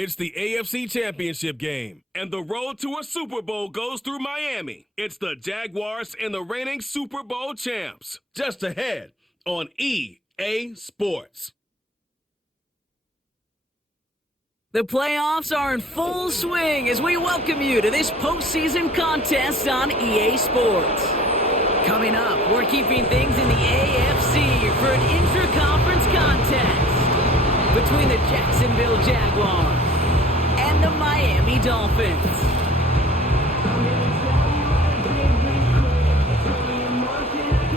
It's the AFC Championship game, and the road to a Super Bowl goes through Miami. It's the Jaguars and the reigning Super Bowl champs. Just ahead on EA Sports. The playoffs are in full swing as we welcome you to this postseason contest on EA Sports. Coming up, we're keeping things in the AFC for an inter-conference contest between the Jacksonville Jaguars and the Miami Dolphins.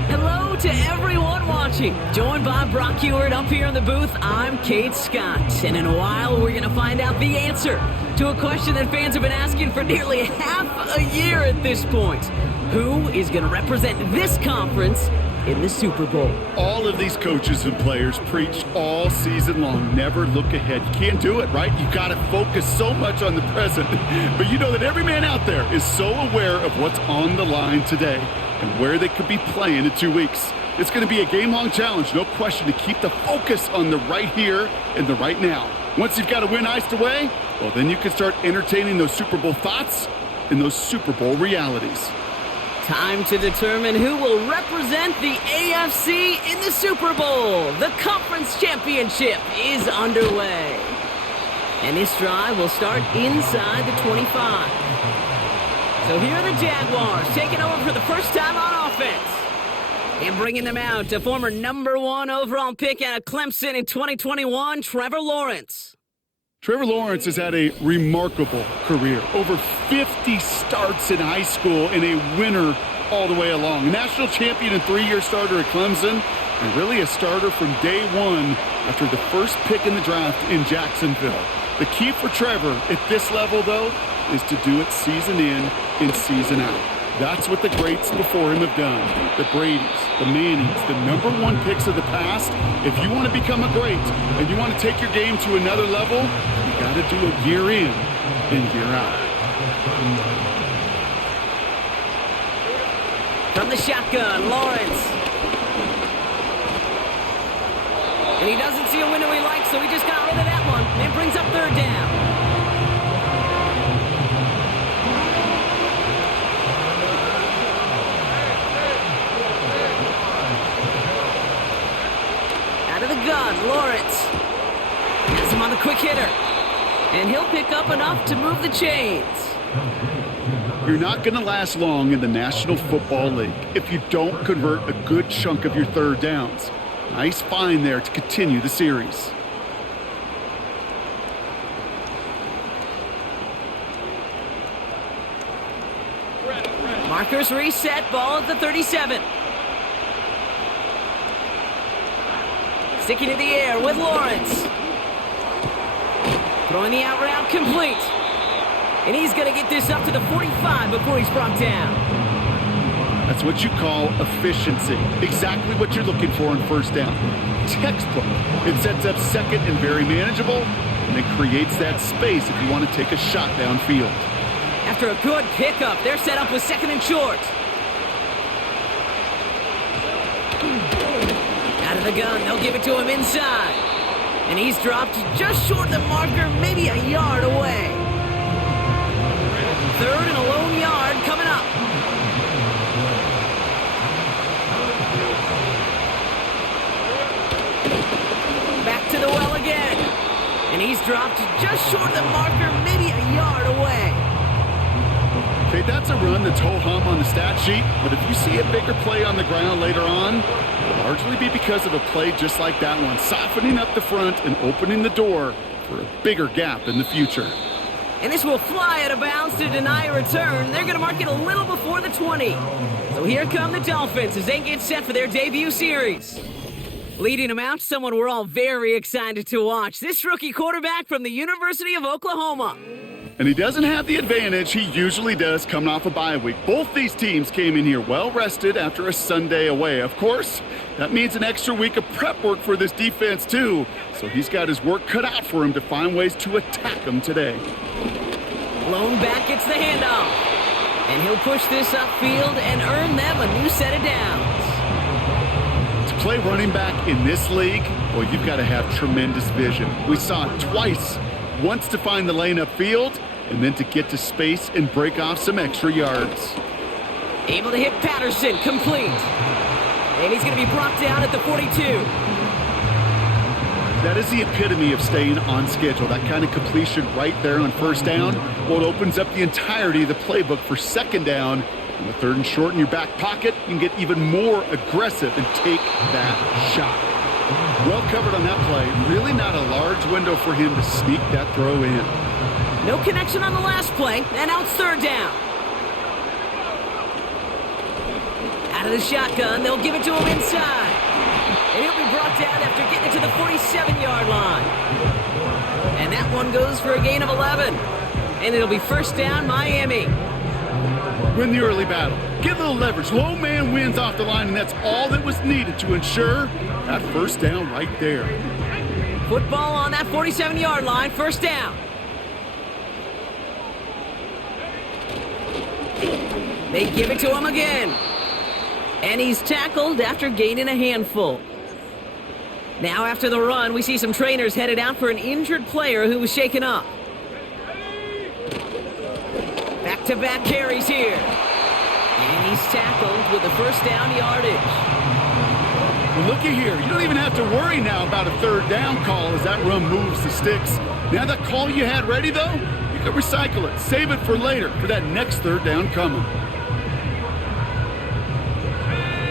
Hello to everyone watching. Joined by Brock Heward up here in the booth, I'm Kate Scott. And in a while, we're going to find out the answer to a question that fans have been asking for nearly half a year at this point. Who is going to represent this conference in the Super Bowl? All of these coaches and players preach all season long, never look ahead. You can't do it, right? You got to focus so much on the present. But you know that every man out there is so aware of what's on the line today and where they could be playing in 2 weeks. It's going to be a game-long challenge, no question, to keep the focus on the right here and the right now. Once you've got a win iced away, well, then you can start entertaining those Super Bowl thoughts and those Super Bowl realities. Time to determine who will represent the AFC in the Super Bowl. The conference championship is underway. And this drive will start inside the 25. So here are the Jaguars taking over for the first time on offense. And bringing them out, a former #1 overall pick out of Clemson in 2021, Trevor Lawrence. Trevor Lawrence has had a remarkable career. Over 50 starts in high school and a winner all the way along. A national champion and 3-year starter at Clemson, and really a starter from day one after the first pick in the draft in Jacksonville. The key for Trevor at this level, though, is to do it season in and season out. That's what the greats before him have done. The Bradys, the Mannings, the #1 picks of the past. If you want to become a great and you want to take your game to another level, you got to do it year in and year out. From the shotgun, Lawrence. And he doesn't see a window he likes, so he just got rid of that one. And brings up third down. Out of the gun, Lawrence. Has him on the quick hitter. And he'll pick up enough to move the chains. You're not going to last long in the National Football League if you don't convert a good chunk of your third downs. Nice find there to continue the series. Markers reset, ball at the 37. Sticking to the air with Lawrence. Throwing the out route complete. And he's going to get this up to the 45 before he's brought down. That's what you call efficiency. Exactly what you're looking for on first down. Textbook. It sets up second and very manageable, and it creates that space if you want to take a shot downfield. After a good pickup, they're set up with second and short. Out of the gun, they'll give it to him inside. And he's dropped just short of the marker, maybe a yard away. Third and a lone yard coming up. Back to the well again. And he's dropped just short of the marker, maybe a yard away. Okay, that's a run that's ho-hum on the stat sheet, but if you see a bigger play on the ground later on, it'll largely be because of a play just like that one, softening up the front and opening the door for a bigger gap in the future. And this will fly out of bounds to deny a return. They're going to mark it a little before the 20. So here come the Dolphins as they get set for their debut series. Leading them out, someone we're all very excited to watch. This rookie quarterback from the University of Oklahoma. And he doesn't have the advantage he usually does coming off a bye week. Both these teams came in here well-rested after a Sunday away. Of course, that means an extra week of prep work for this defense, too. So he's got his work cut out for him to find ways to attack them today. Lone back gets the handoff. And he'll push this upfield and earn them a new set of downs. To play running back in this league, well, you've got to have tremendous vision. We saw it twice wants to find the lane upfield and then to get to space and break off some extra yards. Able to hit Patterson, complete. And he's going to be brought down at the 42. That is the epitome of staying on schedule. That kind of completion right there on first down. Well, it opens up the entirety of the playbook for second down. And with third and short in your back pocket, you can get even more aggressive and take that shot. Well covered on that play. Really not a large window for him to sneak that throw in. No connection on the last play, and out third down. Out of the shotgun, they'll give it to him inside. And he'll be brought down after getting it to the 47-yard line. And that one goes for a gain of 11. And it'll be first down, Miami. Win the early battle. Get a little leverage. Low man wins off the line, and that's all that was needed to ensure that first down right there. Football on that 47-yard line, first down. They give it to him again. And he's tackled after gaining a handful. Now after the run, we see some trainers headed out for an injured player who was shaken up. Back-to-back carries here. And he's tackled with the first down yardage. Well, looky here. You don't even have to worry now about a third down call as that run moves the sticks. Now that call you had ready, though, you can recycle it. Save it for later for that next third down coming.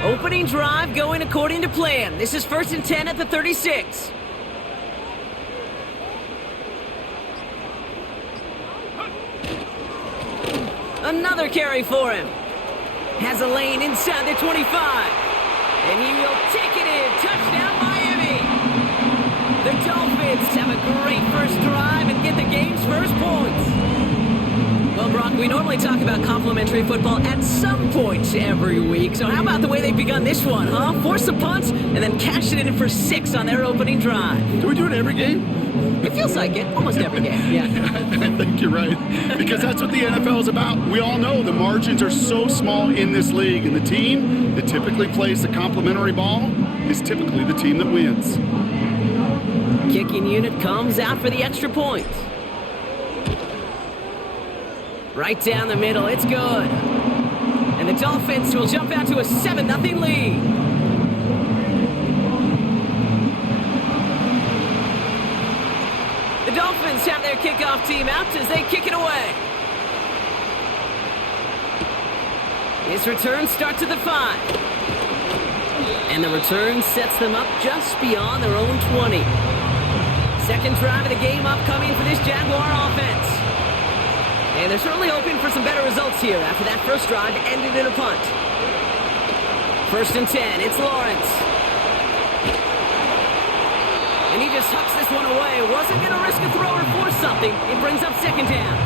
Opening drive going according to plan. This is 1st and 10 at the 36. Another carry for him. Has a lane inside the 25. And he will take it in. Touchdown, Miami. The Dolphins have a great first drive and get the game's first points. Well, Brock, we normally talk about complimentary football at some point every week. So how about the way they've begun this one, huh? Force a punt and then cash it in for 6 on their opening drive. Do we do it every game? It feels like it. Almost every game, yeah. I think you're right. Because that's what the NFL is about. We all know the margins are so small in this league. And the team that typically plays the complimentary ball is typically the team that wins. Kicking unit comes out for the extra point. Right down the middle, it's good. And the Dolphins will jump out to a 7-0 lead. The Dolphins have their kickoff team out as they kick it away. His return starts at the 5. And the return sets them up just beyond their own 20. Second drive of the game upcoming for this Jaguar offense. And they're certainly hoping for some better results here after that first drive ended in a punt. 1st and 10, it's Lawrence. And he just hucks this one away. Wasn't going to risk a throw or force something. It brings up second down.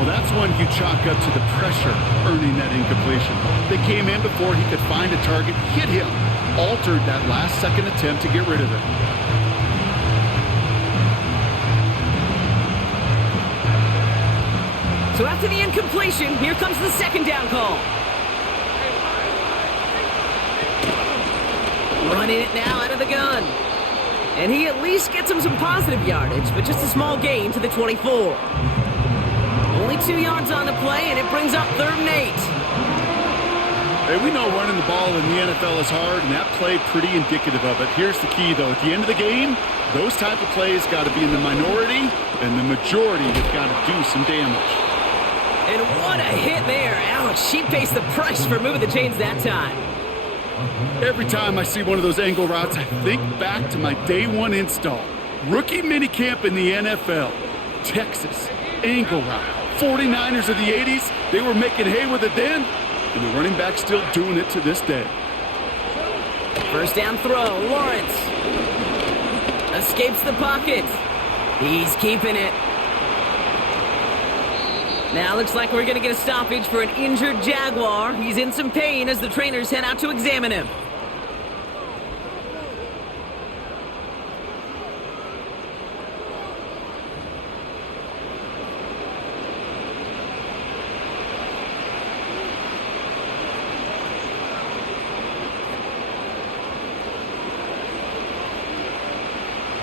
Well, that's one you chalk up to the pressure earning that incompletion. They came in before he could find a target, hit him, altered that last-second attempt to get rid of it. So after the incompletion, here comes the second down call. Running it now out of the gun. And he at least gets him some positive yardage, but just a small gain to the 24. Only 2 yards on the play, and it brings up 3rd and 8. Hey, we know running the ball in the NFL is hard, and that play pretty indicative of it. Here's the key, though. At the end of the game, those type of plays got to be in the minority, and the majority have got to do some damage. And what a hit there. Ouch, she pays the price for moving the chains that time. Every time I see one of those angle routes, I think back to my day one install. Rookie minicamp in the NFL. Texas, angle route. 49ers of the 80s, they were making hay with it then, and the running back's still doing it to this day. First down throw, Lawrence. Escapes the pocket. He's keeping it. Now looks like we're going to get a stoppage for an injured Jaguar. He's in some pain as the trainers head out to examine him.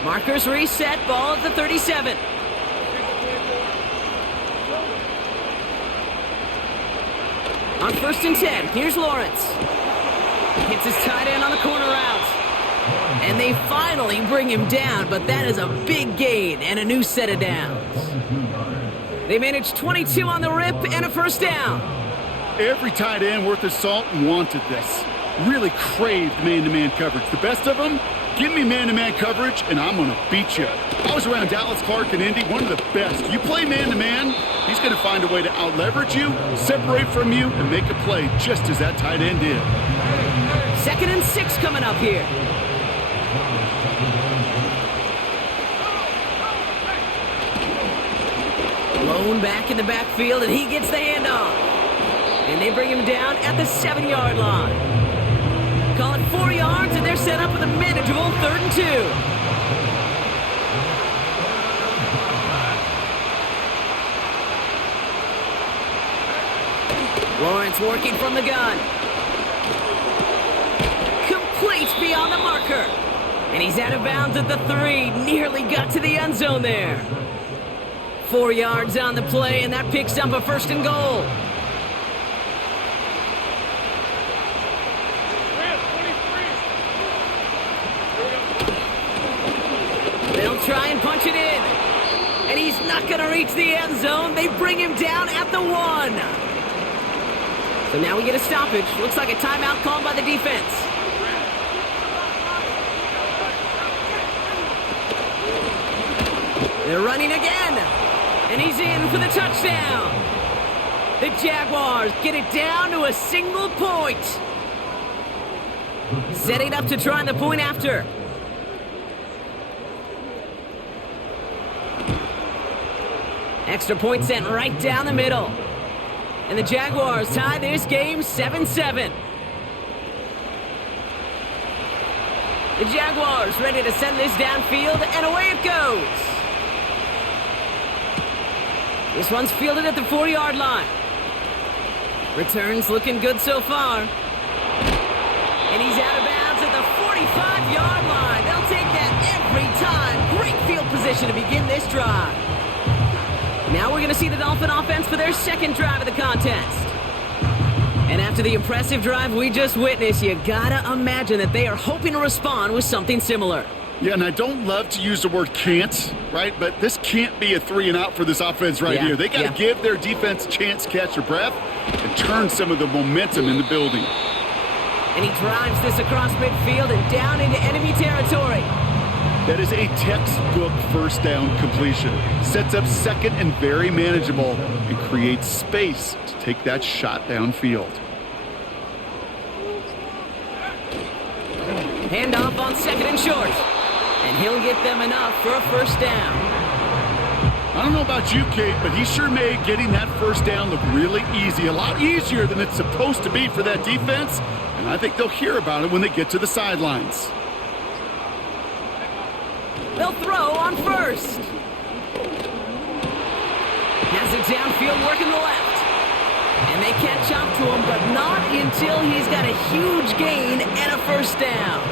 Markers reset, ball at the 37. first and 10. Here's Lawrence. Hits his tight end on the corner route. And they finally bring him down, but that is a big gain and a new set of downs. They managed 22 on the rip and a first down. Every tight end worth his salt wanted this. Really craved man-to-man coverage. The best of them, give me man-to-man coverage and I'm going to beat you. I was around Dallas Clark and Indy, one of the best. You play man-to-man, he's going to find a way to out-leverage you, separate from you, and make a play just as that tight end did. 2nd and 6 coming up here. Lone back in the backfield, and he gets the handoff. And they bring him down at the 7-yard line. Call it 4 yards, and they're set up with a manageable 3rd and 2. Lawrence working from the gun. Complete beyond the marker. And he's out of bounds at the 3. Nearly got to the end zone there. 4 yards on the play, and that picks up a 1st and goal. They'll try and punch it in. And he's not going to reach the end zone. They bring him down at the 1. So now we get a stoppage. Looks like a timeout called by the defense. They're running again. And he's in for the touchdown. The Jaguars get it down to a single point. Setting up to try the point after. Extra point sent right down the middle. And the Jaguars tie this game 7-7. The Jaguars ready to send this downfield, and away it goes. This one's fielded at the 4-yard line. Returns looking good so far. And he's out of bounds at the 45-yard line. They'll take that every time. Great field position to begin this drive. Now we're going to see the Dolphin offense for their 2nd drive of the contest. And after the impressive drive we just witnessed, you gotta imagine that they are hoping to respond with something similar. Yeah, and I don't love to use the word can't, right? But this can't be a 3-and-out for this offense right here. They got to give their defense a chance to catch their breath and turn some of the momentum in the building. And he drives this across midfield and down into enemy territory. That is a textbook first down completion. Sets up 2nd and very manageable and creates space to take that shot downfield. Handoff on 2nd and short. And he'll get them enough for a first down. I don't know about you, Kate, but he sure made getting that first down look really easy. A lot easier than it's supposed to be for that defense. And I think they'll hear about it when they get to the sidelines. They'll throw on 1st. Has it downfield working the left. And they catch up to him, but not until he's got a huge gain and a first down.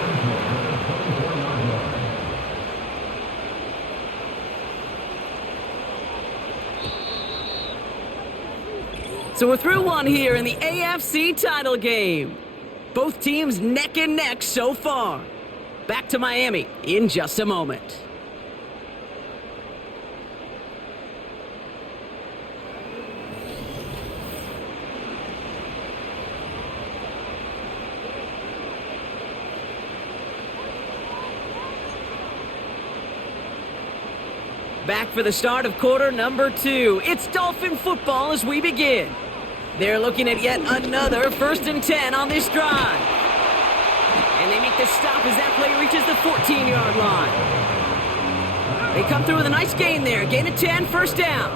So we're through one here in the AFC title game. Both teams neck and neck so far. Back to Miami in just a moment. Back for the start of quarter number 2. It's Dolphin football as we begin. They're looking at yet another 1st and 10 on this drive. And they make the stop as that play reaches the 14-yard line. They come through with a nice gain there. Gain of 10, first down.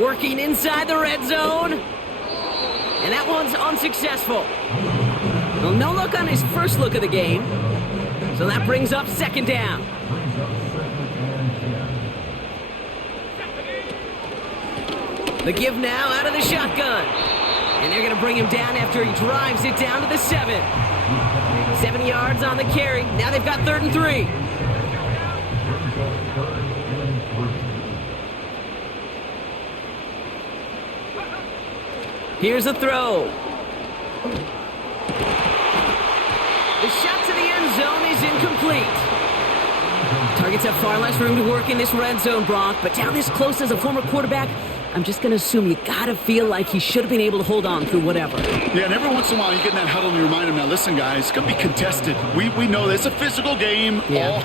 Working inside the red zone. And that one's unsuccessful. Well, no look on his first look of the game. So that brings up 2nd down. The give now out of the shotgun. And they're going to bring him down after he drives it down to the 7. 7 yards on the carry. Now they've got 3rd and 3. Here's a throw. The shot to the end zone is incomplete. Targets have far less room to work in this red zone, Brock, but down this close as a former quarterback, I'm just going to assume you got to feel like he should have been able to hold on through whatever. Yeah, and every once in a while you get in that huddle and you remind him, now listen, guys, it's going to be contested. We know this. It's a physical game. Yeah.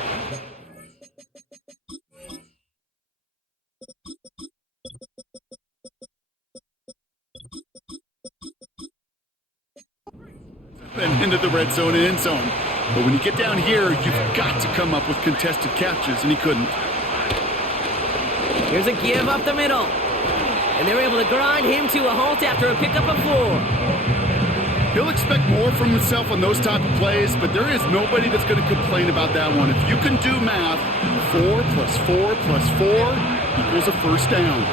And into the red zone and end zone. But when you get down here, you've got to come up with contested catches, and he couldn't. Here's a give up the middle. And they're able to grind him to a halt after a pickup of 4. He'll expect more from himself on those type of plays, but there is nobody that's going to complain about that one. If you can do math, 4 plus 4 plus 4 equals a first down.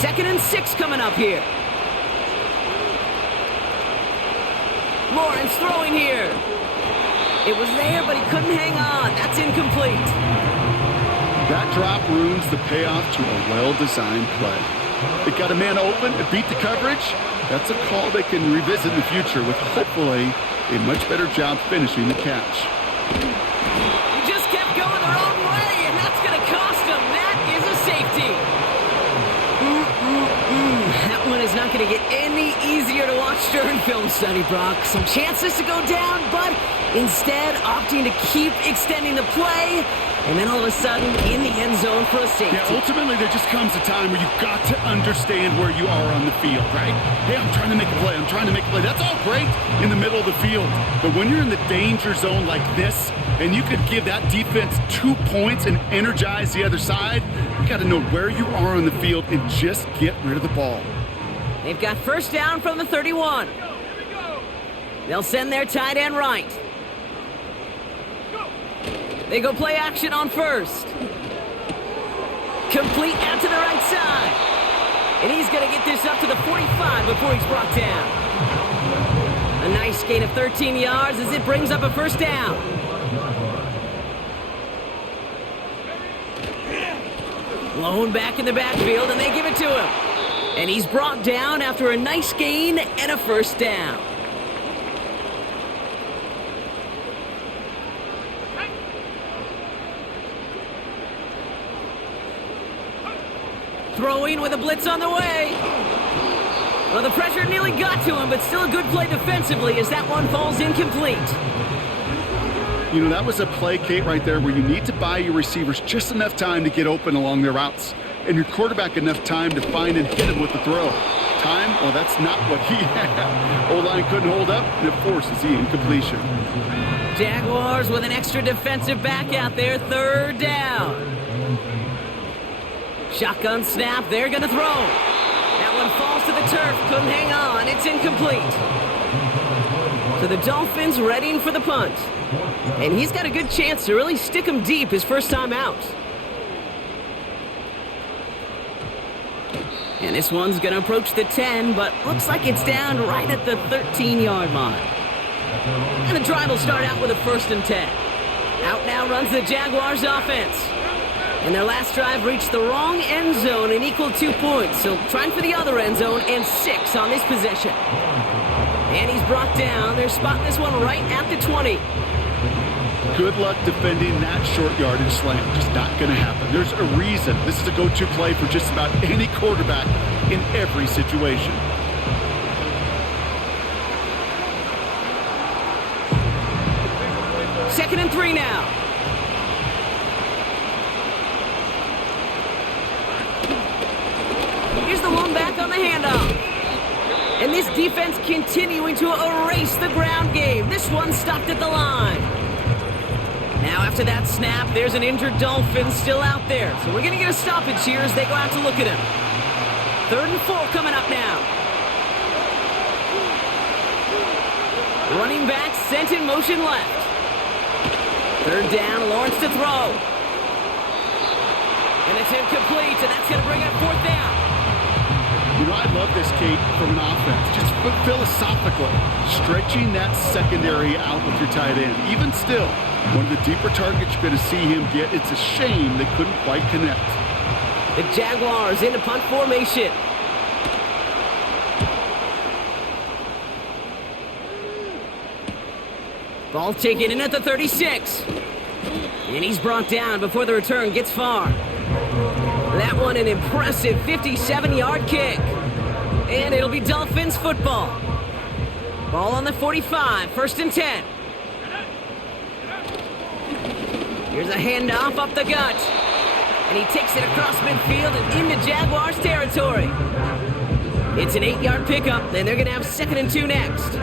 2nd and 6 coming up here. Lawrence throwing here. It was there, but he couldn't hang on. That's incomplete. That drop ruins the payoff to a well-designed play. It got a man open, it beat the coverage. That's a call they can revisit in the future with hopefully a much better job finishing the catch. He just kept going the wrong way, and that's going to cost him. That is a safety. That one is not going to get any easier to watch during film study, Brock. Some chances to go down, but instead opting to keep extending the play, and then all of a sudden in the end zone for a safety. Yeah, ultimately there just comes a time where you've got to understand where you are on the field, right? Hey, I'm trying to make a play, I'm trying to make a play. That's all great in the middle of the field. But when you're in the danger zone like this, and you could give that defense 2 points and energize the other side, you got to know where you are on the field and just get rid of the ball. They've got first down from the 31. They'll send their tight end right. They go play action on first. Complete out to the right side. And he's going to get this up to the 45 before he's brought down. A nice gain of 13 yards as it brings up a first down. Lone back in the backfield, and they give it to him. And he's brought down after a nice gain and a first down. Throwing with a blitz on the way. Well, the pressure nearly got to him, but still a good play defensively as that one falls incomplete. You know, that was a play, Kate, right there where you need to buy your receivers just enough time to get open along their routes, and your quarterback enough time to find and hit him with the throw. Time? Well, that's not what he had. O-line couldn't hold up, and it forces the incompletion. Jaguars with an extra defensive back out there, 3rd down. Shotgun snap, they're going to throw. That one falls to the turf, couldn't hang on, it's incomplete. So the Dolphins readying for the punt. And he's got a good chance to really stick him deep his first time out. And this one's going to approach the 10, but looks like it's down right at the 13-yard line. And the drive will start out with a 1st and 10. Out now runs the Jaguars offense. And their last drive reached the wrong end zone and equaled 2 points. So trying for the other end zone and 6 on this possession. And he's brought down. They're spotting this one right at the 20. Good luck defending that short yardage slant. Just not going to happen. There's a reason this is a go-to play for just about any quarterback in every situation. Second and 3 now. Here's the one back on the handoff. And this defense continuing to erase the ground game. This one stopped at the line. Now after that snap, there's an injured Dolphin still out there. So we're going to get a stoppage here as they go out to look at him. 3rd and 4 coming up now. Running back sent in motion left. 3rd down, Lawrence to throw. And it's incomplete, and that's going to bring up 4th down. You know, I love this, Kate, from an offense. Just philosophically, stretching that secondary out with your tight end. Even still, one of the deeper targets you're going to see him get. It's a shame they couldn't quite connect. The Jaguars into punt formation. Ball taken in at the 36. And he's brought down before the return gets far. That one an impressive 57-yard kick. And it'll be Dolphins football. Ball on the 45, 1st and 10. Here's a handoff up the gut. And he takes it across midfield and into Jaguars territory. It's an 8-yard pickup, and they're going to have 2nd and 2 next.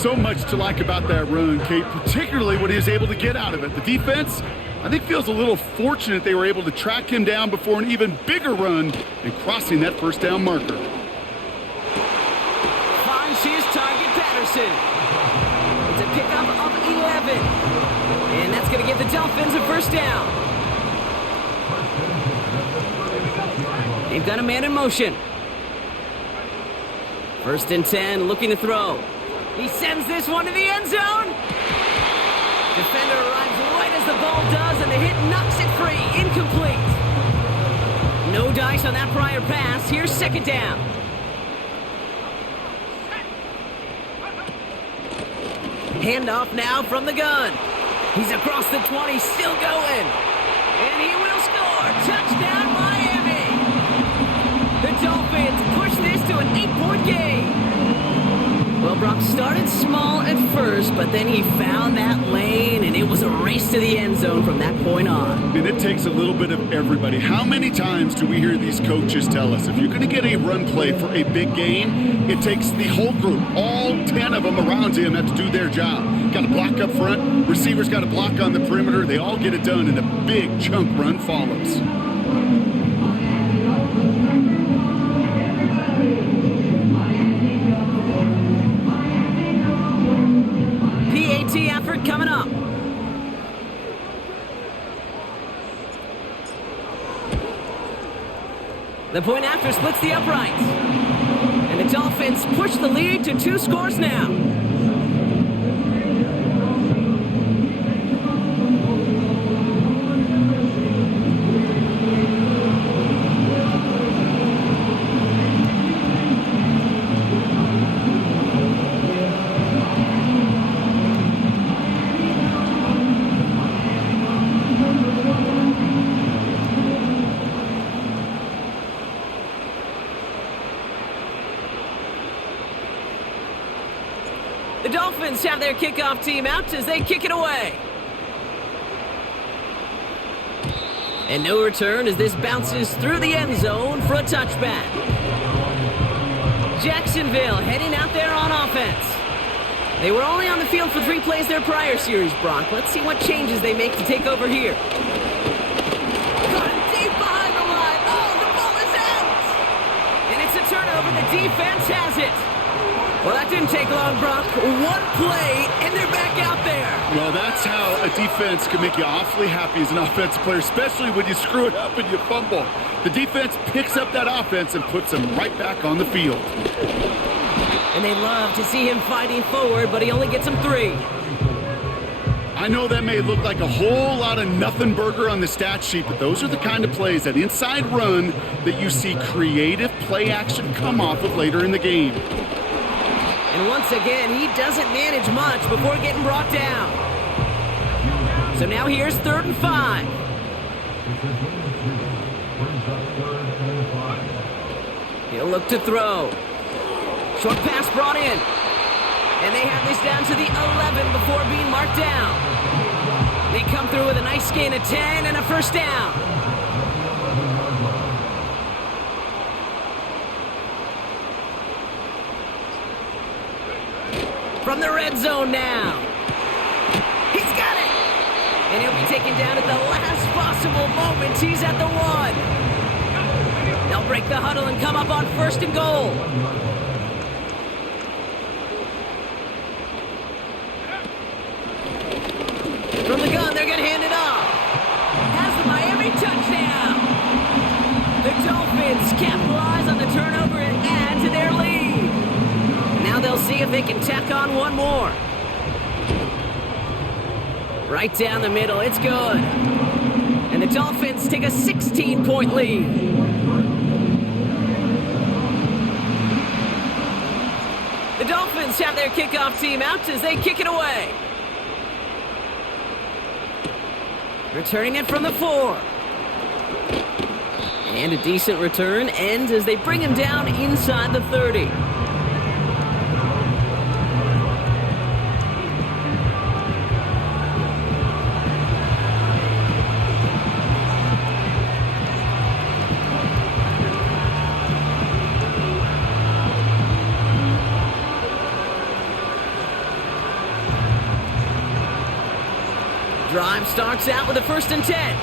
So much to like about that run, Kate, particularly what he was able to get out of it. The defense, I think, feels a little fortunate they were able to track him down before an even bigger run and crossing that 1st down marker. Finds his target, Patterson. It's a pickup of 11. And that's going to give the Dolphins a 1st down. They've got a man in motion. 1st and 10, looking to throw. He sends this one to the end zone. Defender arrives right as the ball does, and the hit knocks it free. Incomplete. No dice on that prior pass. Here's 2nd down. Handoff now from the gun. He's across the 20, still going. And he will score. Touchdown, Miami. The Dolphins push this to an 8-point game. Well, Brock started small at first, but then he found that lane, and it was a race to the end zone from that point on. And it takes a little bit of everybody. How many times do we hear these coaches tell us, if you're going to get a run play for a big game, it takes the whole group, all 10 of them around him have to do their job. Got to block up front, receivers got to block on the perimeter, they all get it done, and a big chunk run follows. Effort coming up. The point after splits the uprights. And the Dolphins push the lead to 2 scores now. The Dolphins have their kickoff team out as they kick it away. And no return as this bounces through the end zone for a touchback. Jacksonville heading out there on offense. They were only on the field for 3 plays their prior series, Brock. Let's see what changes they make to take over here. Got him deep behind the line. Oh, the ball is out! And it's a turnover. The defense has it. Well, that didn't take long, Brock. 1 play, and they're back out there. Well, that's how a defense can make you awfully happy as an offensive player, especially when you screw it up and you fumble. The defense picks up that offense and puts them right back on the field. And they love to see him fighting forward, but he only gets them 3. I know that may look like a whole lot of nothing burger on the stat sheet, but those are the kind of plays, that inside run, that you see creative play action come off of later in the game. And once again, he doesn't manage much before getting brought down. So now here's 3rd and 5. He'll look to throw. Short pass brought in. And they have this down to the 11 before being marked down. They come through with a nice gain of 10 and a 1st down. From the red zone now. He's got it! And he'll be taken down at the last possible moment. He's at the 1. They'll break the huddle and come up on 1st and goal. From the gun, they're going to hand it off. Has the Miami touchdown. The Dolphins capitalize on the turnover and add to their lead. Now they'll see if they can tack on 1 more. Right down the middle, it's good. And the Dolphins take a 16-point lead. The Dolphins Dolphins have their kickoff team out as they kick it away. Returning it from the 4. And a decent return ends as they bring him down inside the 30. Drive starts out with a 1st and 10.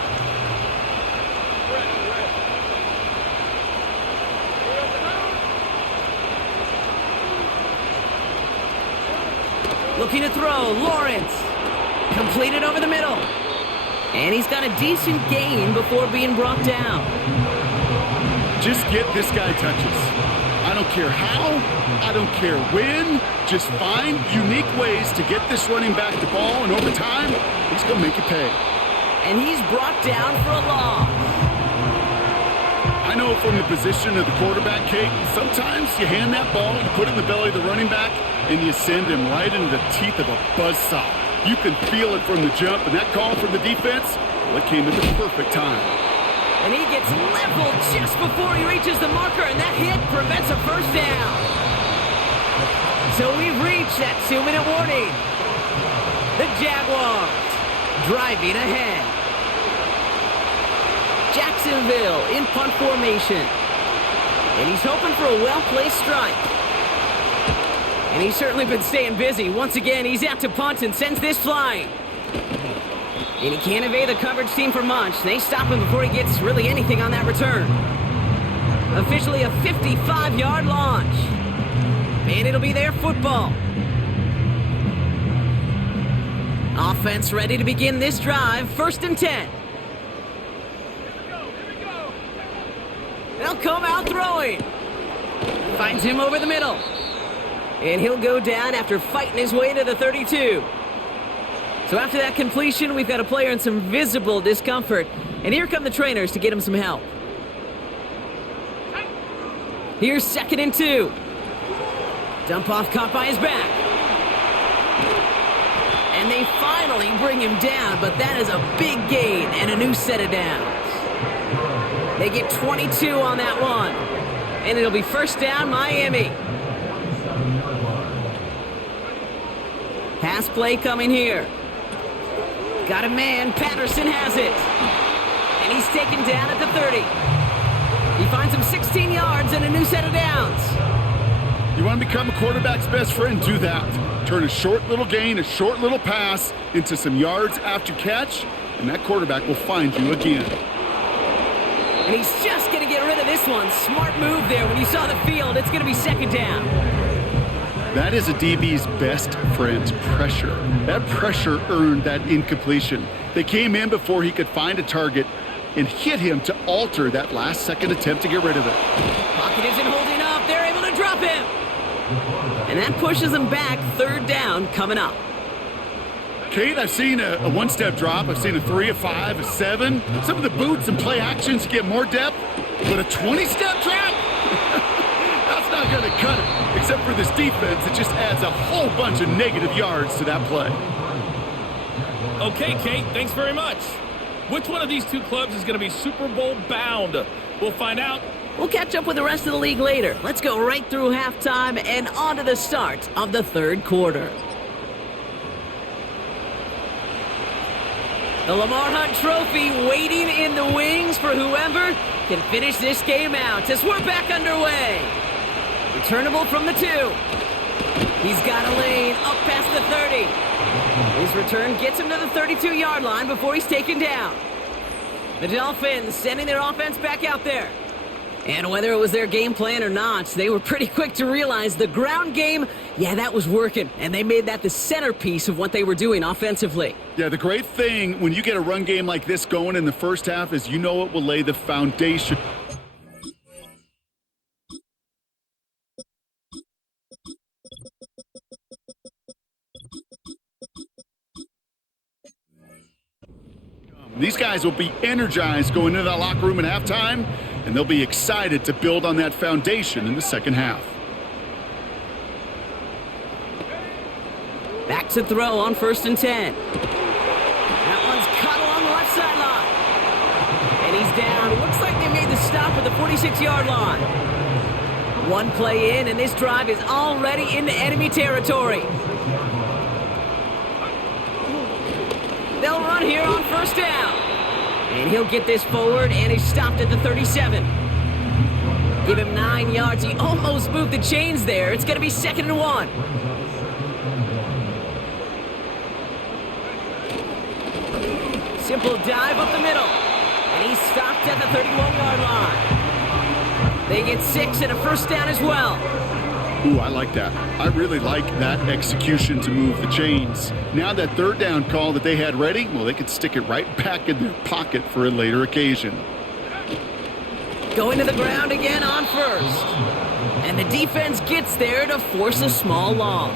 Looking to throw, Lawrence. Completed over the middle. And he's got a decent gain before being brought down. Just get this guy touches. I don't care how, I don't care when. Just find unique ways to get this running back the ball, and over time, he's going to make it pay. And he's brought down for a loss. I know from the position of the quarterback, Kate, sometimes you hand that ball, you put it in the belly of the running back, and you send him right into the teeth of a buzzsaw. You can feel it from the jump, and that call from the defense, well, it came at the perfect time. And he gets leveled just before he reaches the marker, and that hit prevents a 1st down. So we've reached that 2-minute warning. The Jaguars driving ahead. Jacksonville in punt formation. And he's hoping for a well-placed strike. And he's certainly been staying busy. Once again, he's out to punt and sends this flying. And he can't evade the coverage team for much. They stop him before he gets really anything on that return. Officially a 55-yard launch. And it'll be their football. Offense ready to begin this drive. 1st and 10. They'll come out throwing. Finds him over the middle. And he'll go down after fighting his way to the 32. So after that completion, we've got a player in some visible discomfort. And here come the trainers to get him some help. Here's 2nd and 2. Dump off caught by his back. And they finally bring him down, but that is a big gain and a new set of downs. They get 22 on that one. And it'll be 1st down, Miami. Pass play coming here. Got a man, Patterson has it. And he's taken down at the 30. He finds him 16 yards and a new set of downs. You want to become a quarterback's best friend? Do that. Turn a short little gain, a short little pass into some yards after catch, and that quarterback will find you again. And he's just going to get rid of this one. Smart move there when you saw the field. It's going to be 2nd down. That is a DB's best friend, pressure. That pressure earned that incompletion. They came in before he could find a target and hit him to alter that last-second attempt to get rid of it. Pocket isn't holding up. They're able to drop him. And that pushes them back. 3rd down coming up. Kate, I've seen a one-step drop. I've seen a 3, a 5, a 7. Some of the boots and play actions get more depth, but a 20-step drop? That's not going to cut it. Except for this defense, it just adds a whole bunch of negative yards to that play. Okay, Kate, thanks very much. Which one of these two clubs is going to be Super Bowl bound? We'll find out. We'll catch up with the rest of the league later. Let's go right through halftime and on to the start of the 3rd quarter. The Lamar Hunt Trophy waiting in the wings for whoever can finish this game out as we're back underway. Returnable from the 2. He's got a lane up past the 30. His return gets him to the 32-yard line before he's taken down. The Dolphins sending their offense back out there. And whether it was their game plan or not, they were pretty quick to realize the ground game, yeah, that was working. And they made that the centerpiece of what they were doing offensively. Yeah, the great thing when you get a run game like this going in the first half is you know it will lay the foundation. These guys will be energized going into that locker room at halftime, and they'll be excited to build on that foundation in the second half. Back to throw on 1st and 10. That one's cut along the left sideline. And he's down. Looks like they made the stop at the 46-yard line. One play in, and this drive is already into enemy territory. They'll run here on 1st down. And he'll get this forward, and he's stopped at the 37. Give him 9 yards. He almost moved the chains there. It's going to be 2nd and 1. Simple dive up the middle. And he's stopped at the 31-yard line. They get 6 and a 1st down as well. Ooh, I like that. I really like that execution to move the chains. Now that 3rd down call that they had ready, well, they could stick it right back in their pocket for a later occasion. Going to the ground again on 1st. And the defense gets there to force a small loss.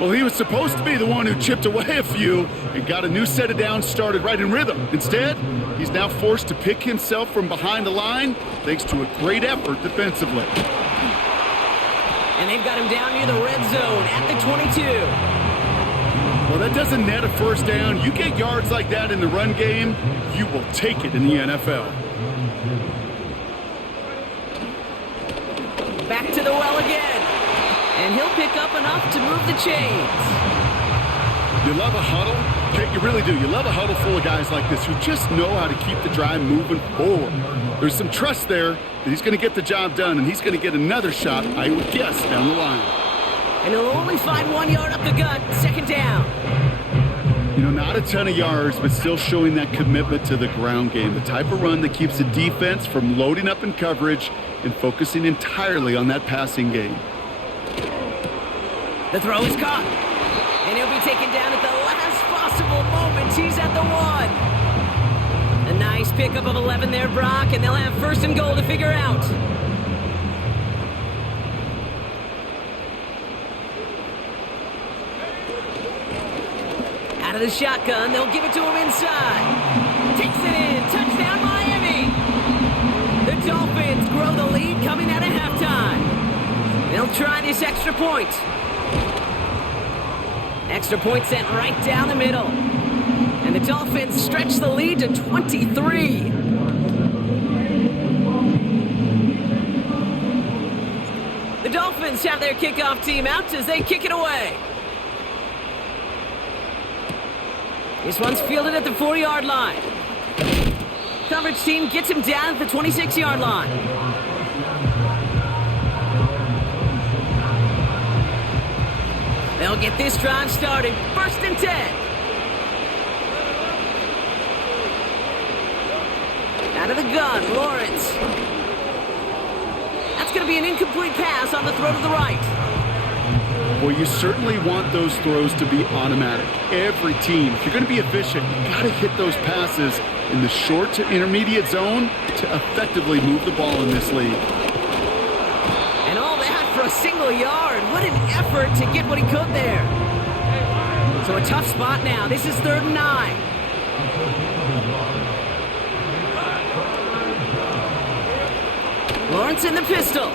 Well, he was supposed to be the one who chipped away a few and got a new set of downs started right in rhythm. Instead, he's now forced to pick himself from behind the line thanks to a great effort defensively. And they've got him down near the red zone at the 22. Well, that doesn't net a 1st down. You get yards like that in the run game, you will take it in the NFL. Back to the well again. And he'll pick up enough to move the chains. You love a huddle? Okay, you really do. You love a huddle full of guys like this who just know how to keep the drive moving forward. There's some trust there that he's going to get the job done, and he's going to get another shot, I would guess, down the line. And he'll only find 1 yard up the gut. 2nd down. You know, not a ton of yards, but still showing that commitment to the ground game. The type of run that keeps the defense from loading up in coverage and focusing entirely on that passing game. The throw is caught. And he'll be taken down at the last possible moment. He's at the 1. A nice pickup of 11 there, Brock, and they'll have 1st and goal to figure out. Out of the shotgun, they'll give it to him inside. Takes it in. Touchdown, Miami. The Dolphins grow the lead coming out of halftime. They'll try this extra point. Extra point sent right down the middle. And the Dolphins stretch the lead to 23. The Dolphins have their kickoff team out as they kick it away. This one's fielded at the 4-yard line. Coverage team gets him down at the 26-yard line. They'll get this drive started. 1st and 10. Out of the gun, Lawrence. That's going to be an incomplete pass on the throw to the right. Well, you certainly want those throws to be automatic. Every team, if you're going to be efficient, you got to hit those passes in the short to intermediate zone to effectively move the ball in this league. And all that for a single yard. What an effort to get what he could there. So a tough spot now. This is 3rd and 9. Lawrence in the pistol.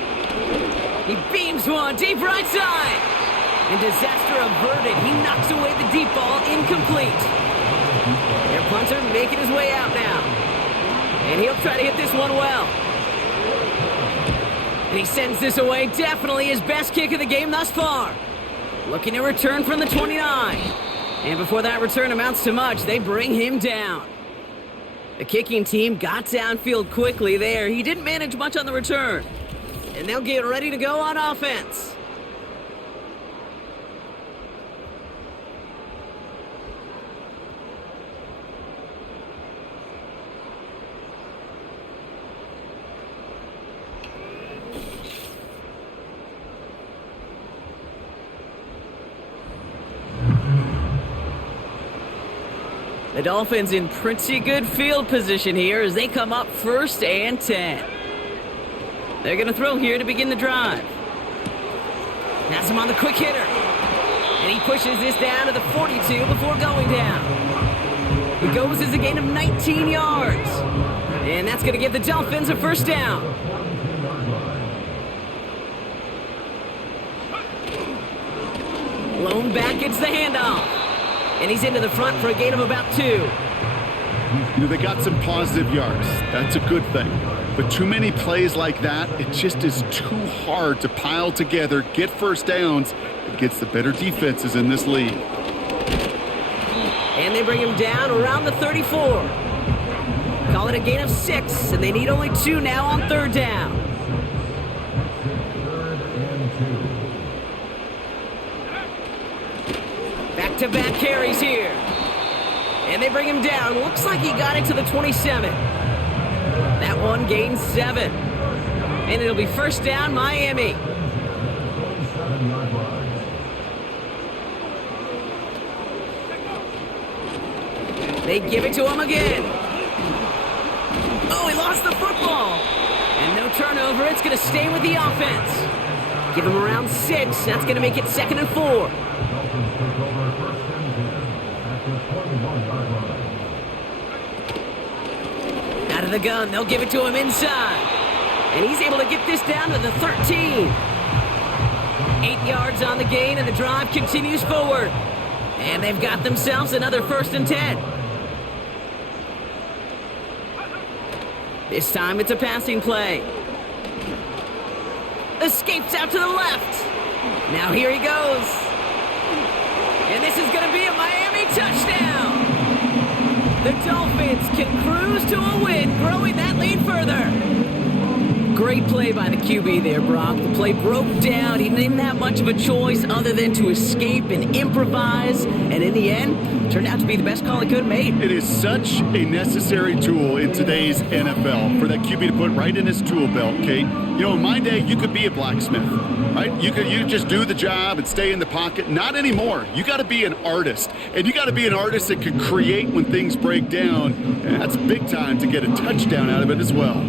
He beams one deep right side. And disaster averted. He knocks away the deep ball, incomplete. Their punter making his way out now. And he'll try to hit this one well. And he sends this away. Definitely his best kick of the game thus far. Looking to return from the 29. And before that return amounts to much, they bring him down. The kicking team got downfield quickly there. He didn't manage much on the return. And they'll get ready to go on offense. The Dolphins in pretty good field position here as they come up 1st and 10. They're going to throw here to begin the drive. That's him on the quick hitter. And he pushes this down to the 42 before going down. He goes as a gain of 19 yards. And that's going to give the Dolphins a 1st down. Blown back, it's the handoff. And he's into the front for a gain of about 2. You know, they got some positive yards. That's a good thing. But too many plays like that, it just is too hard to pile together, get first downs, against the better defenses in this league. And they bring him down around the 34. Call it a gain of 6, and they need only 2 now on 3rd down. Back-to-back carries here. And they bring him down. Looks like he got it to the 27. That one gains 7. And it'll be 1st down, Miami. They give it to him again. Oh, he lost the football. And no turnover. It's going to stay with the offense. Give him around 6. That's going to make it 2nd and 4. Out of the gun. They'll give it to him inside. And he's able to get this down to the 13. 8 yards on the gain, and the drive continues forward. And they've got themselves another 1st and 10. This time it's a passing play. Escapes out to the left. Now here he goes. And this is going to be a Miami touchdown. The Dolphins can cruise to a win, growing that lead further. Great play by the QB there, Brock. The play broke down. He didn't have much of a choice other than to escape and improvise. And in the end, turned out to be the best call he could have made. It is such a necessary tool in today's NFL for that QB to put right in his tool belt, Kate. You know, in my day, you could be a blacksmith, right? You could just do the job and stay in the pocket. Not anymore. You got to be an artist. And you got to be an artist that can create when things break down. And that's big time to get a touchdown out of it as well.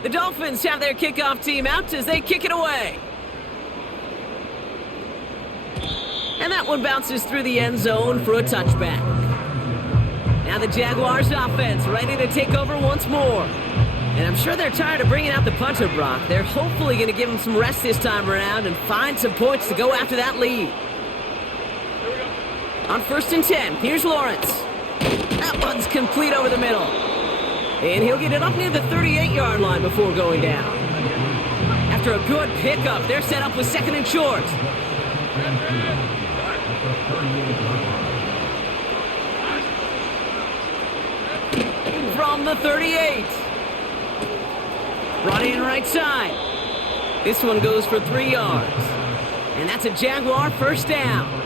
The Dolphins have their kickoff team out as they kick it away. And that one bounces through the end zone for a touchback. Now the Jaguars offense ready to take over once more. And I'm sure they're tired of bringing out the punter, Brock. They're hopefully going to give him some rest this time around and find some points to go after that lead. On 1st and 10, here's Lawrence. That one's complete over the middle. And he'll get it up near the 38-yard line before going down. After a good pickup, they're set up with 2nd and short. From the 38. Brought in right side. This one goes for 3 yards. And that's a Jaguar 1st down.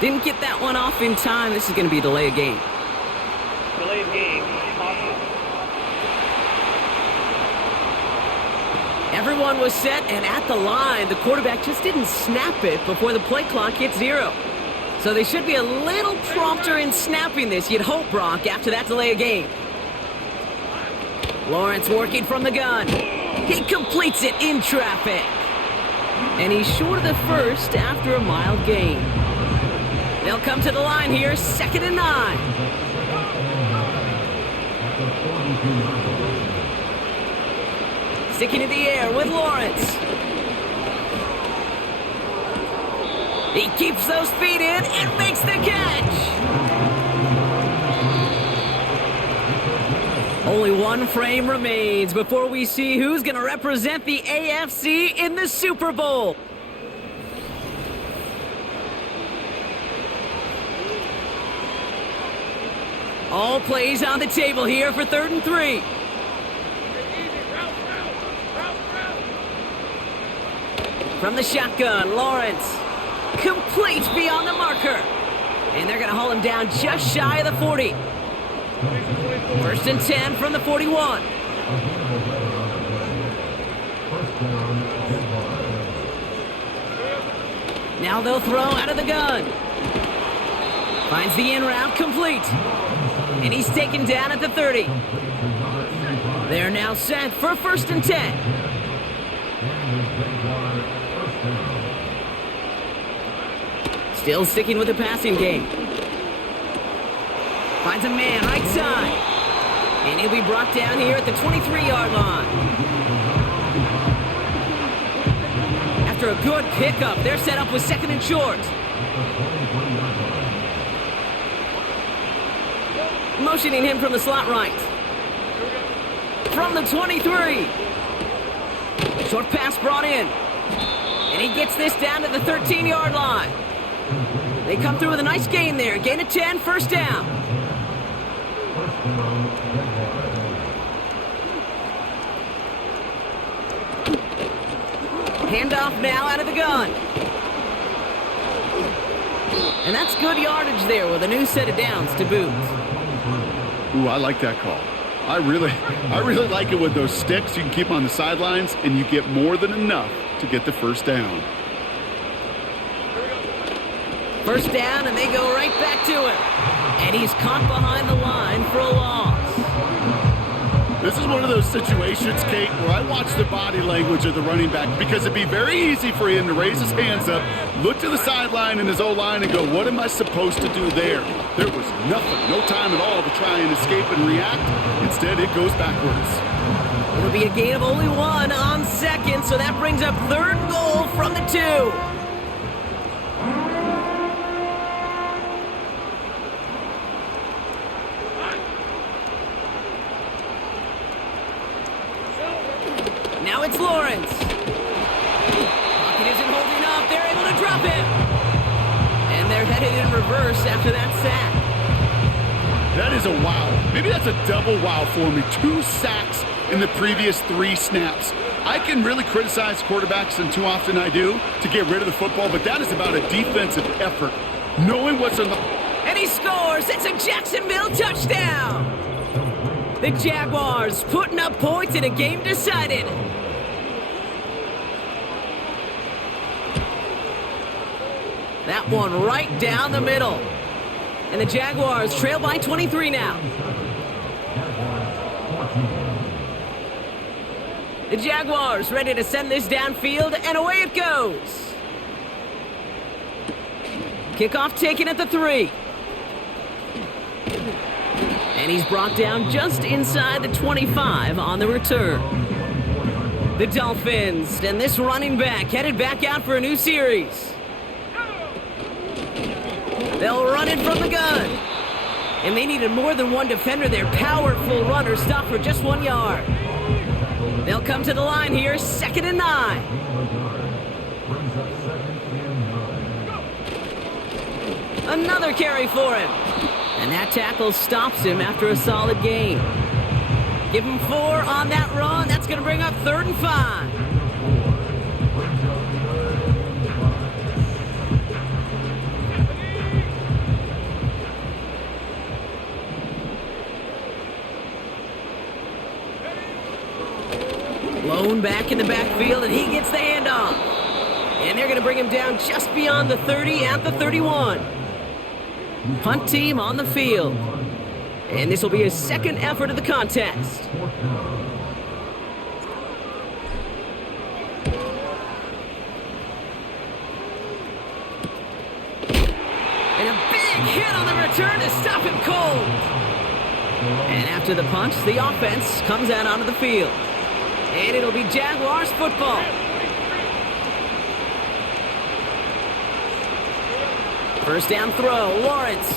Didn't get that one off in time. This is going to be a delay of game. Delay of game. Everyone was set and at the line. The quarterback just didn't snap it before the play clock hit 0. So they should be a little prompter in snapping this, you'd hope, Brock, after that delay of game. Lawrence working from the gun. He completes it in traffic. And he's short of the first after a mild gain. They'll come to the line here, 2nd and 9. Sticking in the air with Lawrence. He keeps those feet in and makes the catch. Only one frame remains before we see who's going to represent the AFC in the Super Bowl. All plays on the table here for 3rd and 3. From the shotgun, Lawrence. Complete beyond the marker. And they're going to haul him down just shy of the 40. 1st and 10 from the 41. Now they'll throw out of the gun. Finds the in route complete. And he's taken down at the 30. They're now set for 1st and 10. Still sticking with the passing game. Finds a man right side. And he'll be brought down here at the 23-yard line. After a good pickup, they're set up with 2nd and short. Motioning him from the slot right. From the 23. Short pass brought in. And he gets this down to the 13-yard line. They come through with a nice gain there. Gain of 10, 1st down. Handoff now out of the gun. And that's good yardage there with a new set of downs to boot. Ooh, I like that call. I really like it with those sticks. You can keep on the sidelines, and you get more than enough to get the 1st down. 1st down, and they go right back to him. And he's caught behind the line for a loss. This is one of those situations, Kate, where I watch the body language of the running back, because it'd be very easy for him to raise his hands up, look to the sideline in his O-line and go, what am I supposed to do there? There was nothing, no time at all to try and escape and react. Instead, it goes backwards. It'll be a gain of only 1 on 2nd, so that brings up 3rd and goal from the 2. Now it's Lawrence. Pocket isn't holding up. They're able to drop him. And they're headed in reverse after that sack. That is a wow. Maybe that's a double wow for me. 2 sacks in the previous 3 snaps. I can really criticize quarterbacks, and too often I do, to get rid of the football, but that is about a defensive effort. Knowing what's on the... And he scores. It's a Jacksonville touchdown. The Jaguars putting up points in a game decided. That one right down the middle. And the Jaguars trail by 23 now. The Jaguars ready to send this downfield, and away it goes. Kickoff taken at the 3. And he's brought down just inside the 25 on the return. The Dolphins and this running back headed back out for a new series. They'll run it from the gun. And they needed more than one defender. Their powerful runner stopped for just 1 yard. They'll come to the line here, 2nd and 9. Another carry for him. And that tackle stops him after a solid gain. Give him 4 on that run. That's going to bring up 3rd and 5. Lone back in the backfield, and he gets the handoff. And they're going to bring him down just beyond the 30 at the 31. Punt team on the field. And this will be his 2nd effort of the contest. And a big hit on the return to stop him cold. And after the punt, the offense comes out onto the field. And it'll be Jaguars football. First down throw, Lawrence.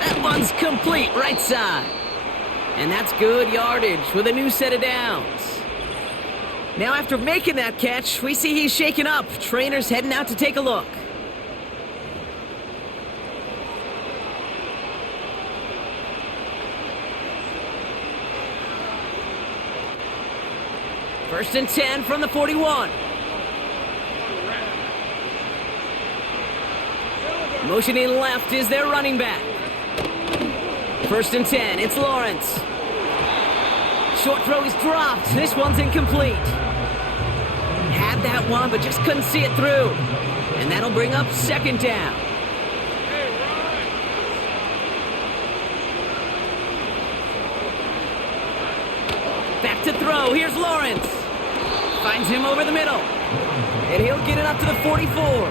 That one's complete, right side. And that's good yardage with a new set of downs. Now after making that catch, we see he's shaken up. Trainer's heading out to take a look. First and 10 from the 41. Motioning left is their running back. First and 10, it's Lawrence. Short throw is dropped. This one's incomplete. Had that one, but just couldn't see it through. And that'll bring up 2nd down. here's Lawrence. Finds him over the middle. And he'll get it up to the 44.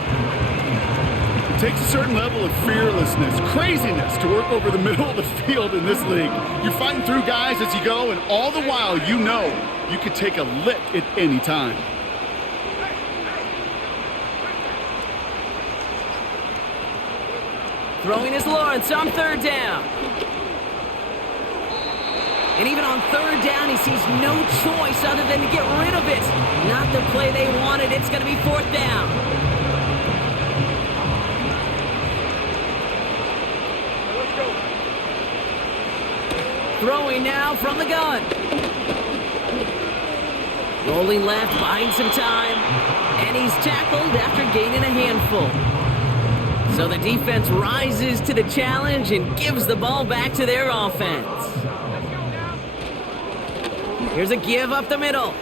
It takes a certain level of fearlessness, craziness to work over the middle of the field in this league. You're fighting through guys as you go, and all the while you know you could take a lick at any time. Throwing is Lawrence on third down. And even on third down, he sees no choice other than to get rid of it. Not the play they wanted. It's going to be fourth down. Let's go. Throwing now from the gun. Rolling left, buying some time. And he's tackled after gaining a handful. So the defense rises to the challenge and gives the ball back to their offense. Here's a give up the middle.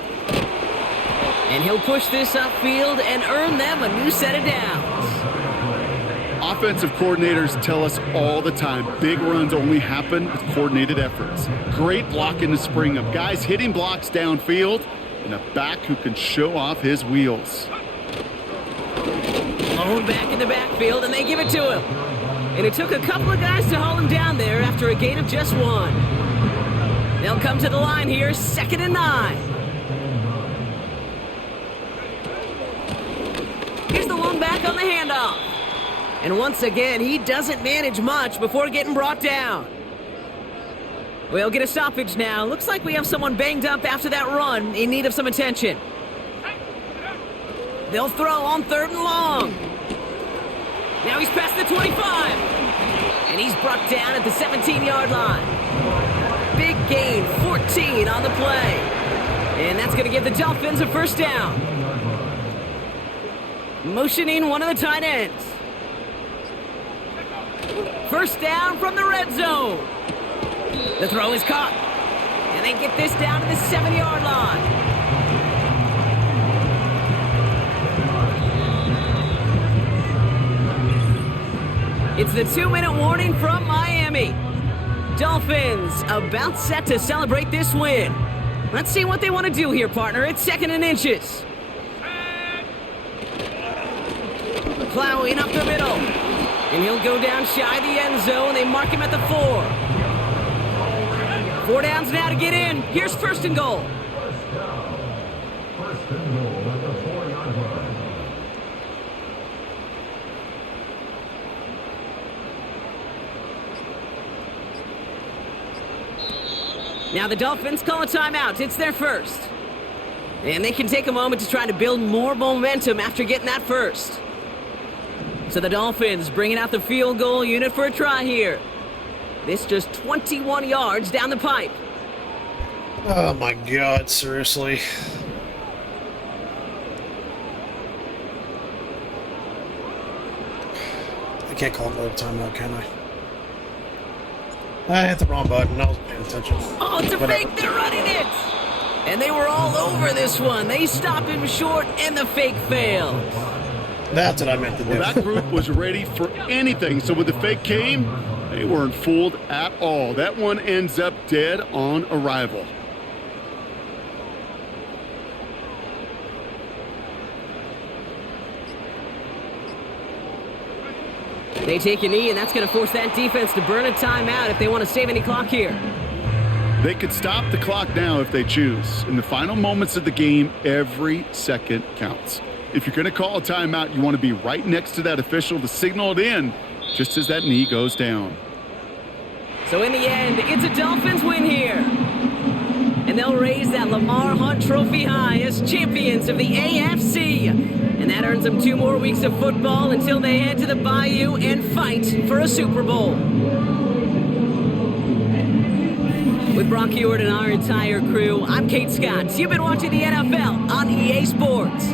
And he'll push this upfield and earn them a new set of downs. Offensive coordinators tell us all the time, big runs only happen with coordinated efforts. Great block in the spring of guys hitting blocks downfield and a back who can show off his wheels. Blown back in the backfield, and they give it to him. And it took a couple of guys to haul him down there after a gain of just one. They'll come to the line here, 2nd and 9. Here's the one back on the handoff. And once again, he doesn't manage much before getting brought down. We'll get a stoppage now. Looks like we have someone banged up after that run in need of some attention. They'll throw on 3rd and long. Now he's past the 25. And he's brought down at the 17-yard line. Big gain, 14 on the play. And that's going to give the Dolphins a first down. Motioning one of the tight ends. First down from the red zone. The throw is caught. And they get this down to the 7-yard line. It's the 2-minute warning from Miami. Dolphins about set to celebrate this win. Let's see what they want to do here, partner. It's 2nd and inches. Plowing up the middle. And he'll go down shy of the end zone. They mark him at the 4. 4 downs now to get in. Here's 1st and goal. First and goal at the 4-yard line. Now the Dolphins call a timeout. It's their first. And they can take a moment to try to build more momentum after getting that first. So the Dolphins bringing out the field goal unit for a try here. This just 21 yards down the pipe. Oh my God, seriously. I can't call another timeout, can I? I hit the wrong button. I wasn't paying attention. Oh, it's a Whatever. fake. They're running it. And they were all over this one. They stopped him short, and the fake failed. That's what I meant to do. Well, that group was ready for anything, so when the fake came, they weren't fooled at all. That one ends up dead on arrival. They take a knee, and that's going to force that defense to burn a timeout if they want to save any clock here. They could stop the clock now if they choose. In the final moments of the game, every second counts. If you're going to call a timeout, you want to be right next to that official to signal it in just as that knee goes down. So in the end, it's a Dolphins win here. And they'll raise that Lamar Hunt Trophy high as champions of the AFC. And that earns them 2 more weeks of football until they head to the Bayou and fight for a Super Bowl. With Brock Hewitt and our entire crew, I'm Kate Scott. You've been watching the NFL on EA Sports.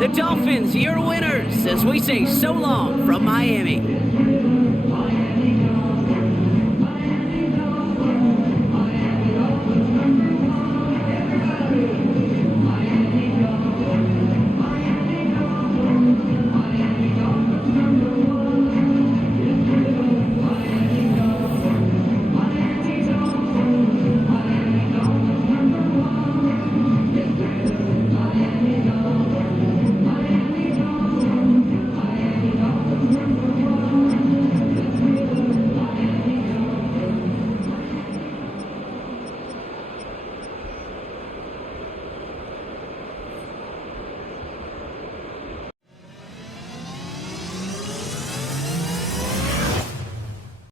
The Dolphins, your winners, as we say so long from Miami.